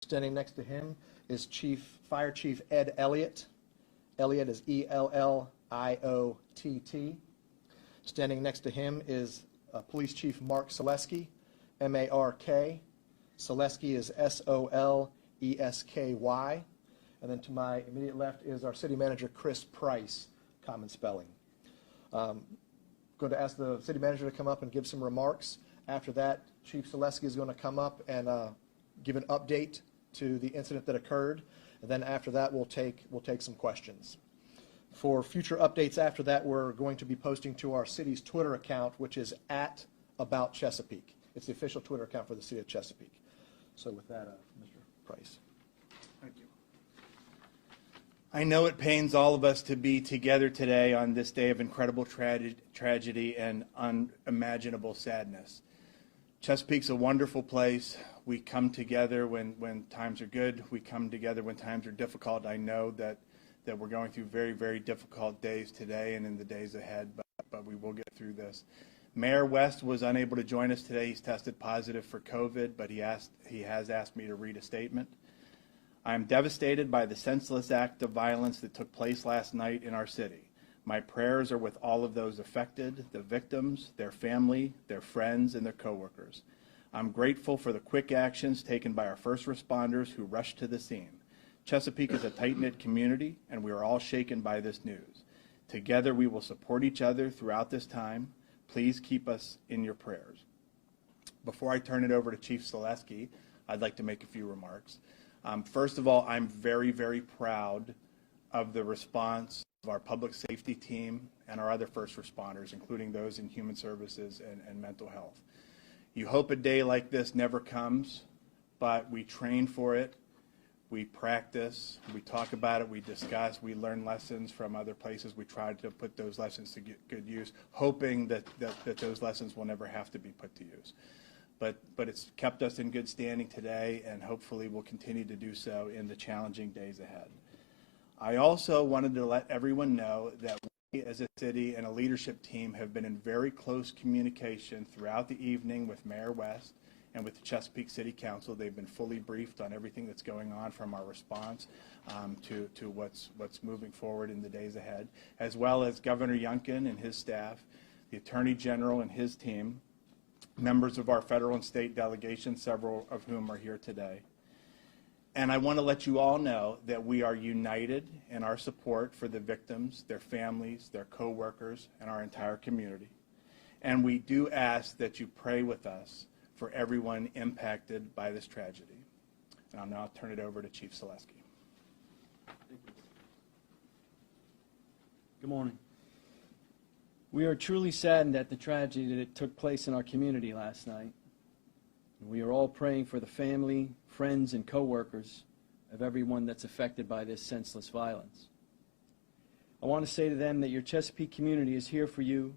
Standing next to him is Fire Chief Ed Elliott. Elliott is Elliott. Standing next to him is Police Chief Mark Selesky, Mark. Selesky is Solesky. And then to my immediate left is our City Manager Chris Price, common spelling. Going to ask the City Manager to come up and give some remarks. After that, Chief Selesky is going to come up and give an update to the incident that occurred. And then after that, we'll take some questions. For future updates after that, we're going to be posting to our city's Twitter account, which is @AboutChesapeake. It's the official Twitter account for the city of Chesapeake. So with that, Mr. Price. Thank you. I know it pains all of us to be together today on this day of incredible tragedy and unimaginable sadness. Chesapeake's a wonderful place. We come together when times are good. We come together when times are difficult. I know that we're going through very, very difficult days today and in the days ahead, but we will get through this. Mayor West was unable to join us today. He's tested positive for COVID, but he has asked me to read a statement. I am devastated by the senseless act of violence that took place last night in our city. My prayers are with all of those affected, the victims, their family, their friends, and their coworkers. I'm grateful for the quick actions taken by our first responders who rushed to the scene. Chesapeake is a tight-knit community, and we are all shaken by this news. Together, we will support each other throughout this time. Please keep us in your prayers. Before I turn it over to Chief Selesky, I'd like to make a few remarks. First of all, I'm very, very proud of the response of our public safety team and our other first responders, including those in human services and mental health. You hope a day like this never comes, but we train for it. We practice, we talk about it, we discuss, we learn lessons from other places. We try to put those lessons to good use, hoping that those lessons will never have to be put to use. But it's kept us in good standing today, and hopefully will continue to do so in the challenging days ahead. I also wanted to let everyone know that we as a city and a leadership team have been in very close communication throughout the evening with Mayor West and with the Chesapeake City Council. They've been fully briefed on everything that's going on, from our response to what's moving forward in the days ahead, as well as Governor Youngkin and his staff, the Attorney General and his team, members of our federal and state delegations, several of whom are here today. And I want to let you all know that we are united in our support for the victims, their families, their co-workers, and our entire community. And we do ask that you pray with us for everyone impacted by this tragedy. And I'll now turn it over to Chief Selesky. Good morning. We are truly saddened at the tragedy that took place in our community last night. We are all praying for the family, friends, and co-workers of everyone that's affected by this senseless violence. I want to say to them that your Chesapeake community is here for you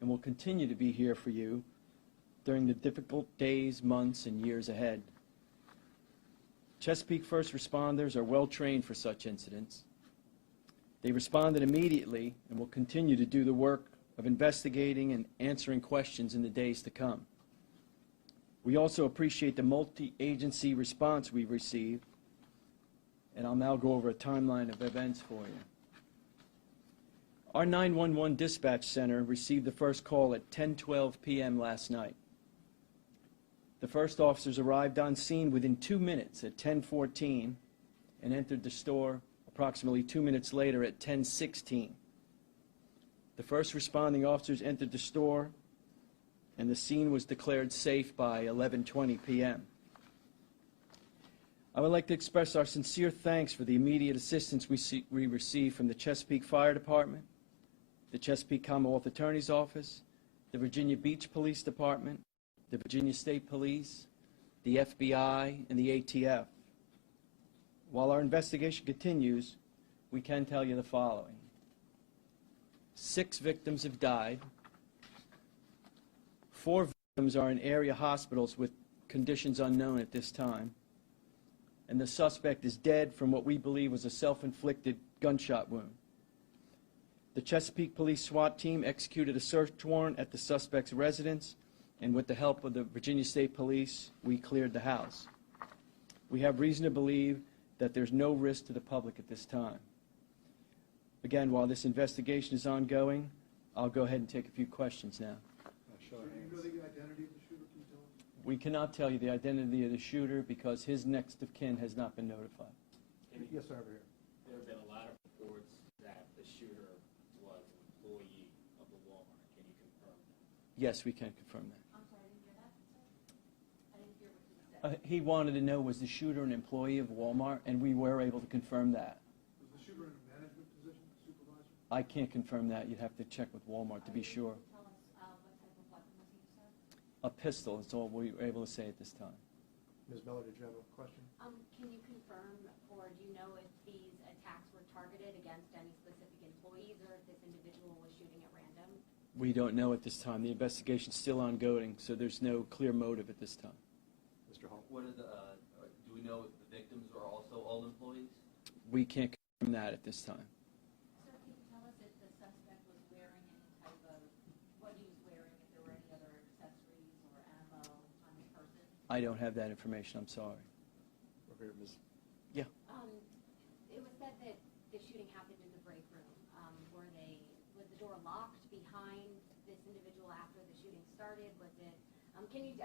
and will continue to be here for you during the difficult days, months, and years ahead. Chesapeake first responders are well trained for such incidents. They responded immediately and will continue to do the work of investigating and answering questions in the days to come. We also appreciate the multi-agency response we've received, and I'll now go over a timeline of events for you. Our 911 dispatch center received the first call at 10:12 p.m. last night. The first officers arrived on scene within 2 minutes at 10:14 and entered the store approximately 2 minutes later at 10:16. The first responding officers entered the store, and the scene was declared safe by 11:20 p.m. I would like to express our sincere thanks for the immediate assistance we received from the Chesapeake Fire Department, the Chesapeake Commonwealth Attorney's Office, the Virginia Beach Police Department, the Virginia State Police, the FBI, and the ATF. While our investigation continues, we can tell you the following. 6 victims have died. 4 victims are in area hospitals with conditions unknown at this time. And the suspect is dead from what we believe was a self-inflicted gunshot wound. The Chesapeake Police SWAT team executed a search warrant at the suspect's residence, and with the help of the Virginia State Police, we cleared the house. We have reason to believe that there's no risk to the public at this time. Again, while this investigation is ongoing, I'll go ahead and take a few questions now. Show of Do you hands. know the identity of the shooter? Can you tell us? We cannot tell you the identity of the shooter because his next of kin has not been notified. Yes, sir, over here. There have been a lot of reports that the shooter was an employee of the Walmart. Can you confirm that? Yes, we can confirm that. I'm sorry, I didn't hear that, sir. I didn't hear what you said. He wanted to know, was the shooter an employee of Walmart, and we were able to confirm that. Was the shooter in a management position, supervisor? I can't confirm that. You'd have to check with Walmart to be sure. Tell us what type of weapon was he, sir? A pistol is all we were able to say at this time. Ms. Miller, did you have a question? Can you confirm, or do you know if these attacks were targeted against any specific employees, or if this individual was shooting at random? We don't know at this time. The investigation's still ongoing, so there's no clear motive at this time. Mr. Hall? What are the, do we know if the victims are also all employees? We can't confirm that at this time. Sir, can you tell us if the suspect was wearing any type of, what he was wearing, if there were any other accessories or ammo on his person? I don't have that information. I'm sorry. Over here, Ms. Yeah. It was said that the shooting happened in the break room. Was the door locked behind this individual after the shooting started? Was it, can you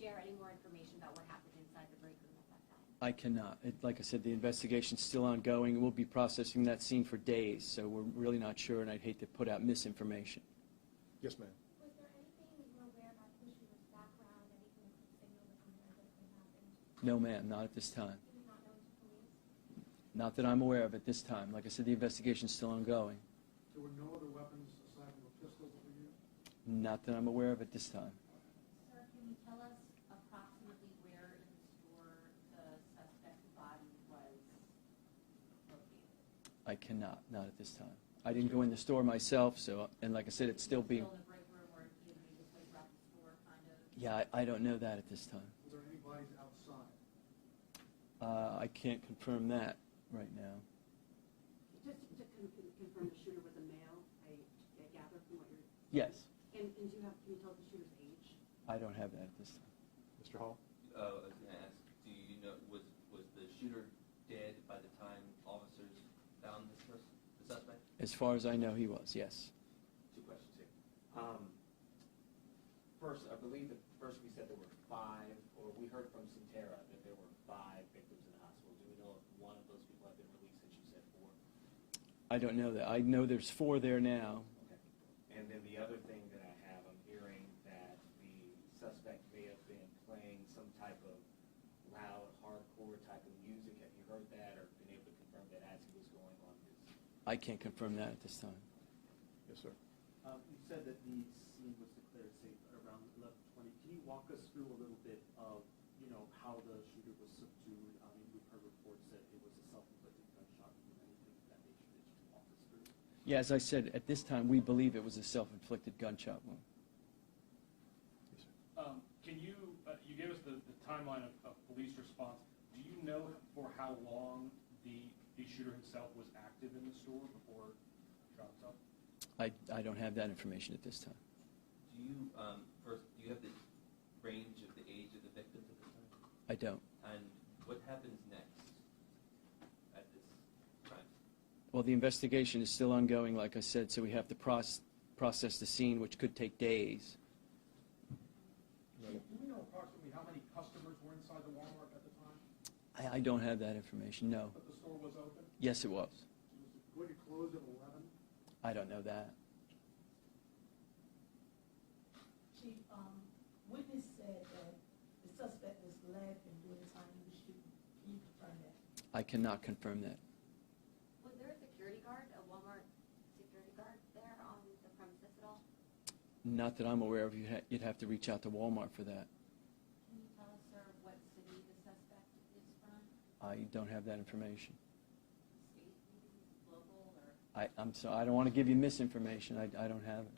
share any more information about what happened inside the break room at that time? I cannot. Like I said, the investigation's still ongoing. We'll be processing that scene for days, so we're really not sure, and I'd hate to put out misinformation. Yes, ma'am. Was there anything you were aware about the shooter's background, anything that could signal that something like this could happen? No, ma'am, not at this time. Did you not know to police? Not that I'm aware of at this time. Like I said, the investigation's still ongoing. There were no other weapons aside from a pistol that were used? Not that I'm aware of at this time. Sir, can you tell us approximately where in the store the suspect's body was located? I cannot, not at this time. I didn't go in the store myself, so, and like I said, it's still being, Still in the break room, or he had made his way throughout the store, kind of? yeah, I don't know that at this time. Were there any bodies outside? I can't confirm that right now. Just to confirm, the shooter was a male, I gather from what you're, Yes, and can you tell the shooter's age? I don't have that at this time. Mr. Hall? I was going to ask, do you know, was the shooter dead by the time officers found this person, the suspect? As far as I know, he was, yes. Two questions here. First, I believe that first we said there were 5, or we heard from Centera that there were 5 victims in the hospital. Do we know if one of those people have been released since you said 4? I don't know that. I know there's 4 there now. Okay. And then the other thing that I have, I'm hearing that the suspect may have been playing some type of loud, hardcore type of music. Have you heard that or been able to confirm that as he was going on this? I can't confirm that at this time. Yes, sir. You said that the scene was declared safe at around 11:20. Can you walk us through a little bit of, how the shooter was subdued? I mean, we've heard reports that it was a self-inflicted gunshot wound, anything of that nature that you can walk us through? Yeah, as I said, at this time, we believe it was a self-inflicted gunshot wound. Yes, sir. Can you, you gave us the timeline of police response. Do you know for how long the shooter himself was active in the store before he shot himself? I don't have that information at this time. Do you, first, do you have the range of the age of the victims at this time? I don't. And what happens next at this time? Well, the investigation is still ongoing, like I said, so we have to process the scene, which could take days. Do we know approximately how many customers were inside the Walmart at the time? I don't have that information, no. But the store was open? Yes, it was. Was it going to close at 11? I don't know that. Chief, witness said that the suspect was laughing during the time he was shooting. Can you confirm that? I cannot confirm that. Was there a security guard, a Walmart security guard there on the premises at all? Not that I'm aware of. You'd have to reach out to Walmart for that. Can you tell us, sir, what city the suspect is from? I don't have that information. State, maybe, local, or? I'm sorry, I don't want to give you misinformation. I don't have it.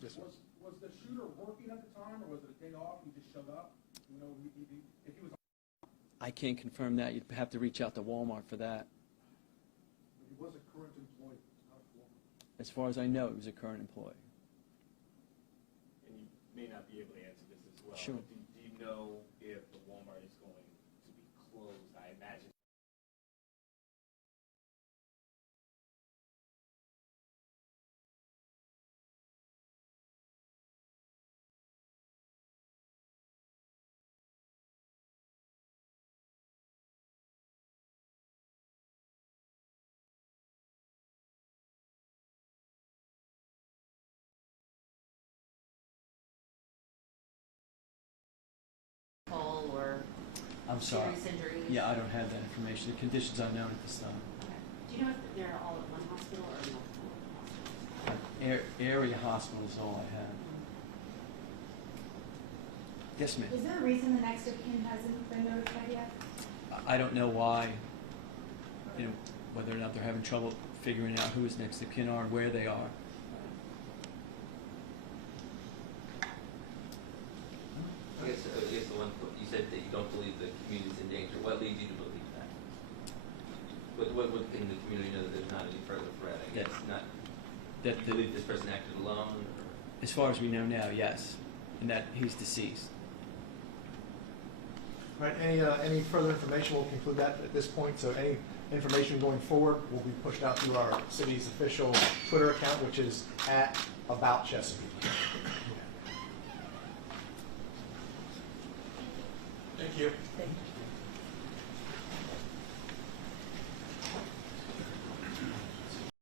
Yes, sir. Was the shooter working at the time, or was it a day off, he just showed up? You know, if he was, I can't confirm that. You'd have to reach out to Walmart for that. he was a current employee, not a former. As far as I know, he was a current employee. And you may not be able to answer this as well. Sure. But do you know if the Walmart closed, I imagine. Or I'm sorry. serious injuries? Yeah, I don't have that information. The condition's unknown at this time. Okay. Do you know if they're all at one hospital or multiple hospitals? Area hospital is all I have. Yes, ma'am. Is there a reason the next of kin hasn't been notified yet? I don't know why, whether or not they're having trouble figuring out who his next of kin are and where they are. I guess the one, you said that you don't believe the community's in danger. What leads you to believe that? What can the community know that there's not any further threat? I guess not. That You believe this person acted alone? Or? as far as we know now, yes, and that he's deceased. Right, any further information, we'll conclude that at this point. So any information going forward will be pushed out through our city's official Twitter account, which is @AboutChesapeake. Thank you. Thank you.